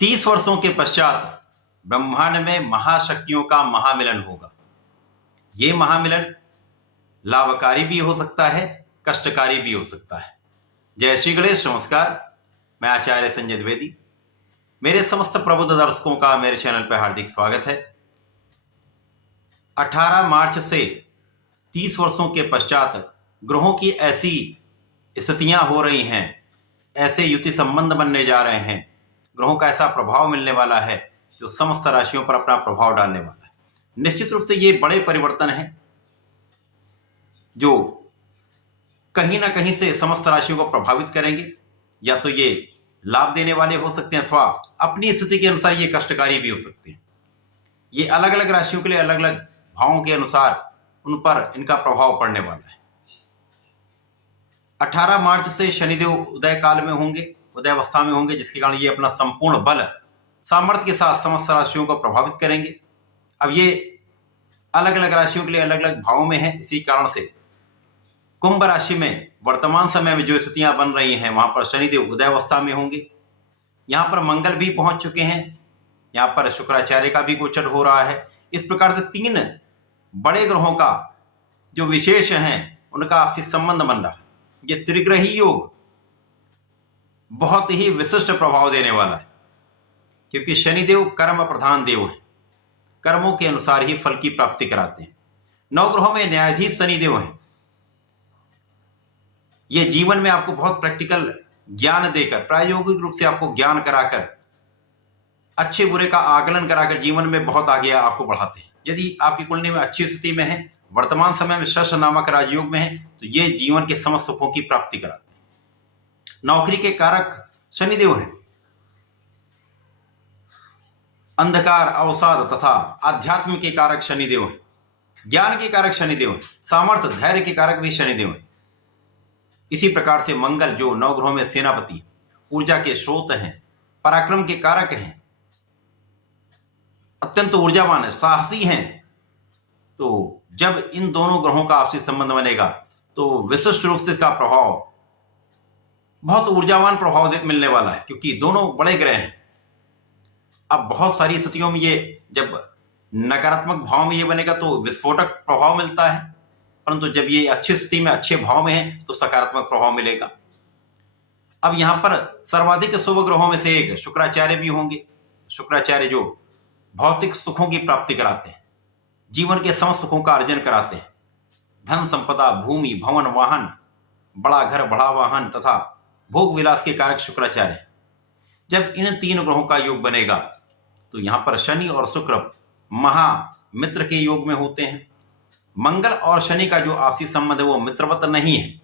30 वर्षों के पश्चात ब्रह्मांड में महाशक्तियों का महामिलन होगा। ये महामिलन लाभकारी भी हो सकता है, कष्टकारी भी हो सकता है। जय श्री गणेश, नमस्कार। मैं आचार्य संजय द्विवेदी। मेरे समस्त प्रबुद्ध दर्शकों का मेरे चैनल पर हार्दिक स्वागत है। 18 मार्च से 30 वर्षों के पश्चात ग्रहों की ऐसी स्थितियां हो रही हैं, ऐसे युति संबंध बनने जा रहे हैं, ग्रहों का ऐसा प्रभाव मिलने वाला है जो समस्त राशियों पर अपना प्रभाव डालने वाला है। निश्चित रूप से ये बड़े परिवर्तन हैं जो कहीं ना कहीं से समस्त राशियों को प्रभावित करेंगे। या तो ये लाभ देने वाले हो सकते हैं अथवा अपनी स्थिति के अनुसार ये कष्टकारी भी हो सकते हैं। ये अलग अलग राशियों के लिए अलग अलग भावों के अनुसार उन पर इनका प्रभाव पड़ने वाला है। 18 मार्च से शनिदेव उदय काल में होंगे, उदयावस्था में होंगे, जिसके कारण ये अपना संपूर्ण बल सामर्थ्य के साथ समस्त राशियों को प्रभावित करेंगे। अब ये अलग अलग राशियों के लिए अलग अलग भावों में है। इसी कारण से कुंभ राशि में वर्तमान समय में जो स्थितियां बन रही हैं, वहां पर शनिदेव उदयावस्था में होंगे। यहां पर मंगल भी पहुंच चुके हैं, यहां पर शुक्राचार्य का भी गोचर हो रहा है। इस प्रकार से 3 बड़े ग्रहों का जो विशेष हैं उनका आपसी संबंध बन रहा है। ये त्रिग्रही योग बहुत ही विशिष्ट प्रभाव देने वाला है, क्योंकि शनिदेव कर्म प्रधान देव है, कर्मों के अनुसार ही फल की प्राप्ति कराते हैं। 9 ग्रहों में न्यायाधीश शनिदेव हैं। ये जीवन में आपको बहुत प्रैक्टिकल ज्ञान देकर, प्रायोगिक रूप से आपको ज्ञान कराकर, अच्छे बुरे का आकलन कराकर जीवन में बहुत आगे आपको बढ़ाते हैं। यदि आपकी कुंडली में अच्छी स्थिति में है, वर्तमान समय में शश नामक राजयोग में है, तो ये जीवन के समस्त सुखों की प्राप्ति कराते हैं। नौकरी के कारक शनिदेव हैं। अंधकार, अवसाद तथा आध्यात्म के कारक शनिदेव हैं। ज्ञान के कारक शनिदेव हैं। सामर्थ्य, धैर्य के कारक भी शनिदेव हैं। इसी प्रकार से मंगल जो 9 ग्रहों में सेनापति, ऊर्जा के स्रोत हैं, पराक्रम के कारक हैं, अत्यंत ऊर्जावान है, साहसी हैं। तो जब इन दोनों ग्रहों का आपसी संबंध बनेगा तो विशिष्ट रूप से इसका प्रभाव, बहुत ऊर्जावान प्रभाव मिलने वाला है, क्योंकि दोनों बड़े ग्रह हैं। अब बहुत सारी स्थितियों में ये जब नकारात्मक भाव में ये बनेगा तो विस्फोटक प्रभाव मिलता है, परंतु जब ये अच्छी स्थिति में, अच्छे भाव में है, तो सकारात्मक प्रभाव मिलेगा। अब यहां पर सर्वाधिक शुभ ग्रहों में से एक शुक्राचार्य भी होंगे। शुक्राचार्य जो भौतिक सुखों की प्राप्ति कराते हैं, जीवन के समस्त सुखों का अर्जन कराते हैं। धन संपदा, भूमि, भवन, वाहन, बड़ा घर, बड़ा वाहन तथा भोग विलास के कारक शुक्राचार्य। जब इन 3 ग्रहों का योग बनेगा तो यहां पर शनि और शुक्र महामित्र के योग में होते हैं। मंगल और शनि का जो आपसी संबंध है वो मित्रवत नहीं है,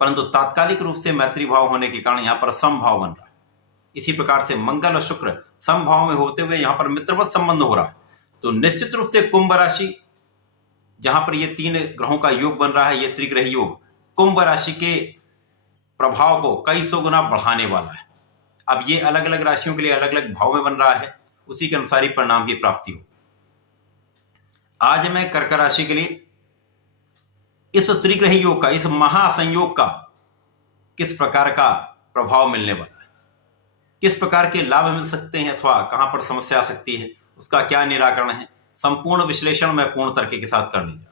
परंतु तात्कालिक रूप से मैत्री भाव होने के कारण यहां पर समभाव बन रहा है। इसी प्रकार से मंगल और शुक्र समभाव में होते हुए यहां पर मित्रवत संबंध हो रहा है। तो निश्चित रूप से कुंभ राशि, जहां पर ये 3 ग्रहों का योग बन रहा है, ये त्रिग्रही योग कुंभ राशि के प्रभाव को कई सौ गुना बढ़ाने वाला है। अब ये अलग अलग राशियों के लिए अलग अलग भाव में बन रहा है, उसी के अनुसार ही परिणाम की प्राप्ति हो। आज मैं कर्क राशि के लिए इस त्रिग्रही योग का, इस महासंयोग का किस प्रकार का प्रभाव मिलने वाला है, किस प्रकार के लाभ मिल सकते हैं अथवा कहां पर समस्या आ सकती है, उसका क्या निराकरण है, संपूर्ण विश्लेषण मैं पूर्ण तर्क के साथ करने जा रहा हूं।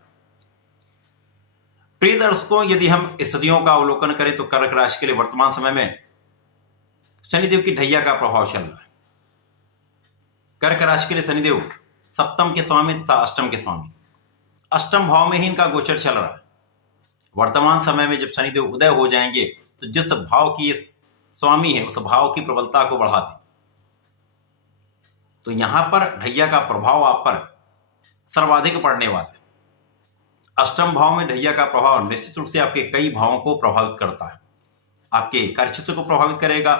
प्रिय दर्शकों, यदि हम स्थितियों का अवलोकन करें तो कर्क राशि के लिए वर्तमान समय में शनिदेव की ढैया का प्रभाव चल रहा है। कर्क राशि के लिए शनिदेव सप्तम के स्वामी तथा अष्टम के स्वामी, अष्टम भाव में ही इनका गोचर चल रहा है। वर्तमान समय में जब शनिदेव उदय हो जाएंगे तो जिस भाव की स्वामी है उस भाव की प्रबलता को बढ़ा दें, तो यहां पर ढैया का प्रभाव आप पर सर्वाधिक पड़ने वाला है। अष्टम भाव में ढैया का प्रभाव निश्चित रूप से आपके कई भावों को प्रभावित करता है। आपके कार्य क्षेत्र को प्रभावित करेगा,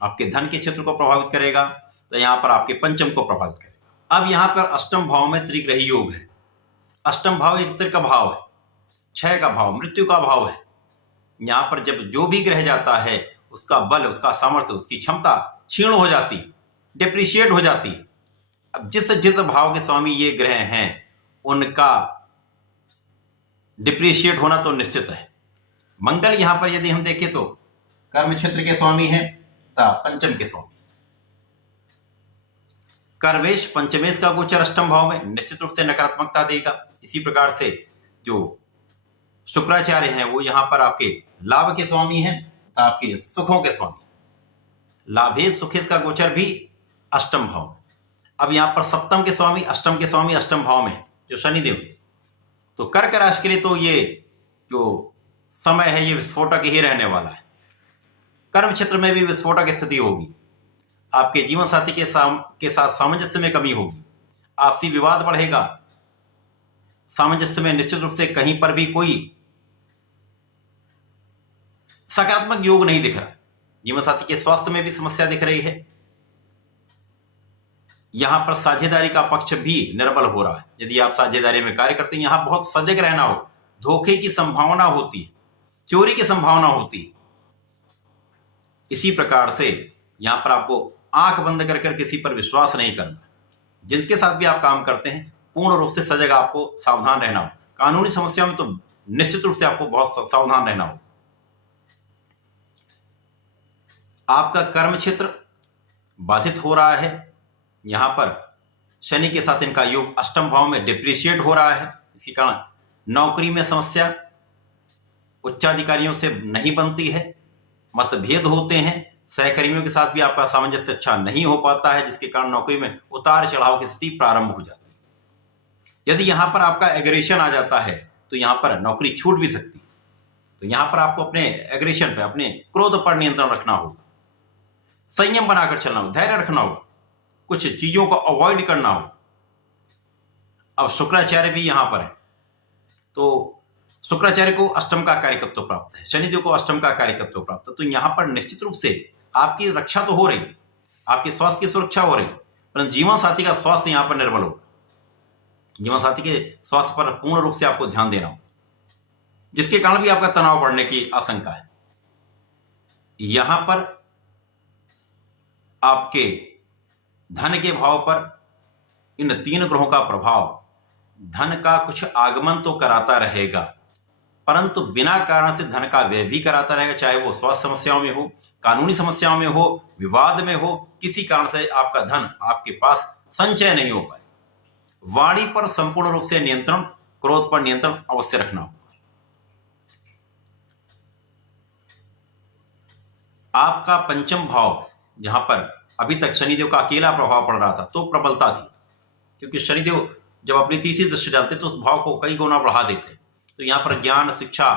आपके धन के क्षेत्र को प्रभावित करेगा, तो यहां पर आपके पंचम को प्रभावित करेगा। अब यहां पर अष्टम भाव में त्रिग्रही योग है। अष्टम भाव एक त्रिक का भाव है, क्षय का भाव, मृत्यु का भाव है। यहां पर जब जो भी ग्रह जाता है उसका बल, उसका सामर्थ्य, उसकी क्षमता क्षीण हो जाती है, डिप्रिशिएट हो जाती है। अब जिस जिस भाव के स्वामी ये ग्रह हैं उनका डिप्रिशिएट होना तो निश्चित है। मंगल यहां पर यदि हम देखें तो कर्म क्षेत्र के स्वामी हैं तथा पंचम के स्वामी। कर्वेश पंचमेश का गोचर अष्टम भाव में निश्चित रूप से नकारात्मकता देगा। इसी प्रकार से जो शुक्राचार्य हैं वो यहाँ पर आपके लाभ के स्वामी हैं तथा आपके सुखों के स्वामी। लाभेश सुखेश का गोचर भी अष्टम भाव में। अब यहाँ पर सप्तम के स्वामी अष्टम भाव में जो शनिदेव। तो कर्क राशि के लिए तो ये जो समय है ये विस्फोटक ही रहने वाला है। कर्म क्षेत्र में भी विस्फोटक स्थिति होगी। आपके जीवन साथी के साथ सामंजस्य में कमी होगी। आपसी विवाद बढ़ेगा। सामंजस्य में निश्चित रूप से कहीं पर भी कोई सकारात्मक योग नहीं दिख रहा। जीवन साथी के स्वास्थ्य में भी समस्या दिख रही है। यहां पर साझेदारी का पक्ष भी निर्बल हो रहा है। यदि आप साझेदारी में कार्य करते हैं, यहां बहुत सजग रहना हो। धोखे की संभावना होती है, चोरी की संभावना होती है। इसी प्रकार से यहां पर आपको आंख बंद कर किसी पर विश्वास नहीं करना। जिसके साथ भी आप काम करते हैं पूर्ण रूप से सजग आपको सावधान रहना हो। कानूनी समस्याओं में तो निश्चित रूप से आपको बहुत सावधान रहना हो। आपका कर्म क्षेत्र बाधित हो रहा है। यहां पर शनि के साथ इनका योग अष्टम भाव में डिप्रिशिएट हो रहा है। इसी कारण नौकरी में समस्या, उच्चाधिकारियों से नहीं बनती है, मतभेद होते हैं। सहकर्मियों के साथ भी आपका सामंजस्य अच्छा नहीं हो पाता है, जिसके कारण नौकरी में उतार चढ़ाव की स्थिति प्रारंभ हो जाती है। यदि यहां पर आपका एग्रेशन आ जाता है तो यहां पर नौकरी छूट भी सकती है। तो यहां पर आपको अपने एग्रेशन पे, अपने क्रोध पर नियंत्रण रखना होगा। संयम बनाकर चलना होगा, धैर्य रखना होगा, कुछ चीजों को अवॉइड करना होगा। अब शुक्राचार्य भी यहां पर है, तो शुक्राचार्य को अष्टम का कारकत्व प्राप्त है, शनिदेव को अष्टम का कारकत्व प्राप्त है। तो यहां पर निश्चित रूप से आपकी रक्षा तो हो रही है, आपके स्वास्थ्य की सुरक्षा हो रही है, परंतु जीवन साथी का स्वास्थ्य यहां पर निर्बल होगा। जीवन साथी के स्वास्थ्य पर पूर्ण रूप से आपको ध्यान देना होगा, जिसके कारण भी आपका तनाव बढ़ने की आशंका है। यहां पर आपके धन के भाव पर इन तीन ग्रहों का प्रभाव धन का कुछ आगमन तो कराता रहेगा, परंतु बिना कारण से धन का व्यय भी कराता रहेगा। चाहे वो स्वास्थ्य समस्याओं में हो, कानूनी समस्याओं में हो, विवाद में हो, किसी कारण से आपका धन आपके पास संचय नहीं हो पाए। वाणी पर संपूर्ण रूप से नियंत्रण, क्रोध पर नियंत्रण अवश्य रखना होगा। आपका पंचम भाव, जहां पर अभी तक शनिदेव का अकेला प्रभाव पड़ रहा था, तो प्रबलता थी, क्योंकि शनिदेव जब अपनी तीसरी दृष्टि डालते तो उस भाव को कई गुना बढ़ा देते। तो यहां पर ज्ञान, शिक्षा,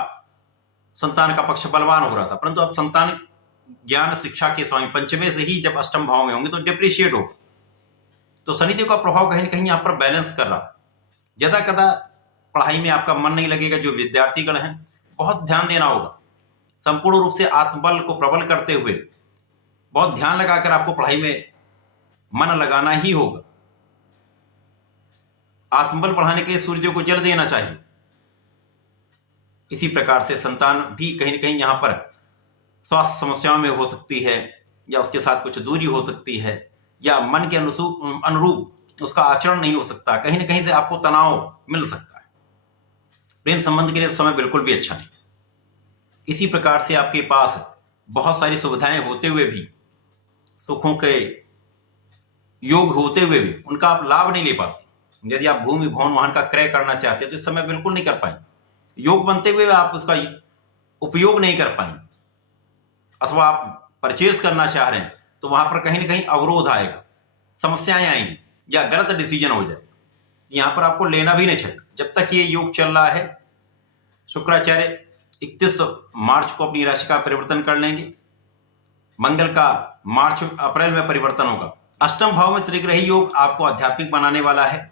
संतान का पक्ष बलवान हो रहा था, परंतु अब संतान, ज्ञान, शिक्षा के स्वामी पंचमे से ही जब अष्टम भाव में होंगे तो डिप्रिशिएट होगा। तो शनिदेव का प्रभाव कहीं ना कहीं यहां पर बैलेंस कर रहा। ज्यादा कदा पढ़ाई में आपका मन नहीं लगेगा। जो विद्यार्थीगण हैं बहुत ध्यान देना होगा। संपूर्ण रूप से आत्मबल को प्रबल करते हुए बहुत ध्यान लगाकर आपको पढ़ाई में मन लगाना ही होगा। आत्मबल बढ़ाने के लिए सूर्य को जल देना चाहिए। इसी प्रकार से संतान भी कहीं न कहीं यहां पर स्वास्थ्य समस्याओं में हो सकती है, या उसके साथ कुछ दूरी हो सकती है, या मन के अनुरूप उसका आचरण नहीं हो सकता। कहीं ना कहीं से आपको तनाव मिल सकता है। प्रेम संबंध के लिए समय बिल्कुल भी अच्छा नहीं। इसी प्रकार से आपके पास बहुत सारी सुविधाएं होते हुए भी, सुखों के योग होते हुए भी उनका आप लाभ नहीं ले पाते। यदि आप भूमि, भवन, वाहन का क्रय करना चाहते हैं तो इस समय बिल्कुल नहीं कर पाएंगे। योग बनते हुए आप उसका उपयोग नहीं कर पाएंगे, अथवा आप परचेज करना चाह रहे हैं तो वहां पर कहीं ना कहीं अवरोध आएगा, समस्याएं आएंगी, या गलत डिसीजन हो जाएगा। यहां पर आपको लेना भी नहीं चाहिए जब तक ये योग चल रहा है। शुक्राचार्य 31 मार्च को अपनी राशि का परिवर्तन कर लेंगे। मंगल का मार्च अप्रैल में परिवर्तन होगा। अष्टम भाव में त्रिग्रही योग आपको आध्यात्मिक बनाने वाला है,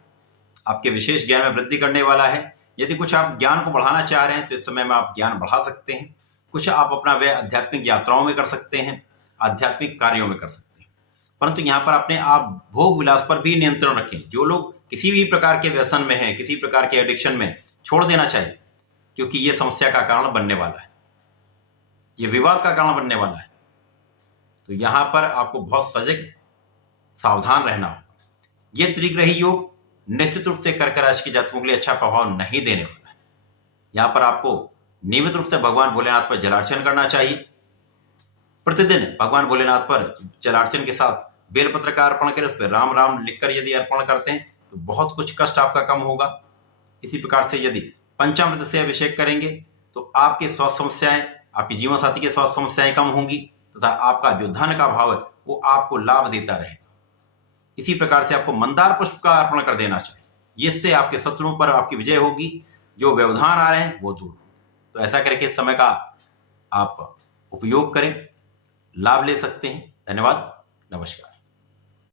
आपके विशेष ज्ञान में वृद्धि करने वाला है। यदि कुछ आप ज्ञान को बढ़ाना चाह रहे हैं तो इस समय में आप ज्ञान बढ़ा सकते हैं। कुछ आप अपना व्यय आध्यात्मिक यात्राओं में कर सकते हैं, आध्यात्मिक कार्यों में कर सकते हैं। परंतु यहाँ पर अपने आप भोग विलास पर भी नियंत्रण रखें। जो लोग किसी भी प्रकार के व्यसन में हैं, किसी प्रकार के एडिक्शन में, छोड़ देना चाहिए, क्योंकि ये समस्या का कारण बनने वाला है, ये विवाद का कारण बनने वाला है। तो यहां पर आपको बहुत सजग, सावधान रहना होगा। यह त्रिग्रही योग निश्चित रूप से कर्क राशि के जातकों के लिए अच्छा प्रभाव नहीं देने वाला है। यहां पर आपको नियमित रूप से भगवान भोलेनाथ पर जलार्चन करना चाहिए। प्रतिदिन भगवान भोलेनाथ पर जलार्चन के साथ बेलपत्र का अर्पण करें, उस पर राम राम लिखकर यदि अर्पण करते हैं तो बहुत कुछ कष्ट आपका कम होगा। इसी प्रकार से यदि पंचामृत से अभिषेक करेंगे तो आपके स्वास्थ्य समस्याएं, आपकी जीवन साथी के स्वास्थ्य समस्याएं कम होंगी तथा आपका जो धन का भाव है वो आपको लाभ देता रहेगा। इसी प्रकार से आपको मंदार पुष्प का अर्पण कर देना चाहिए। इससे आपके शत्रुओं पर आपकी विजय होगी, जो व्यवधान आ रहे हैं वो दूर होंगे। तो ऐसा करके इस समय का आप उपयोग करें, लाभ ले सकते हैं। धन्यवाद, नमस्कार।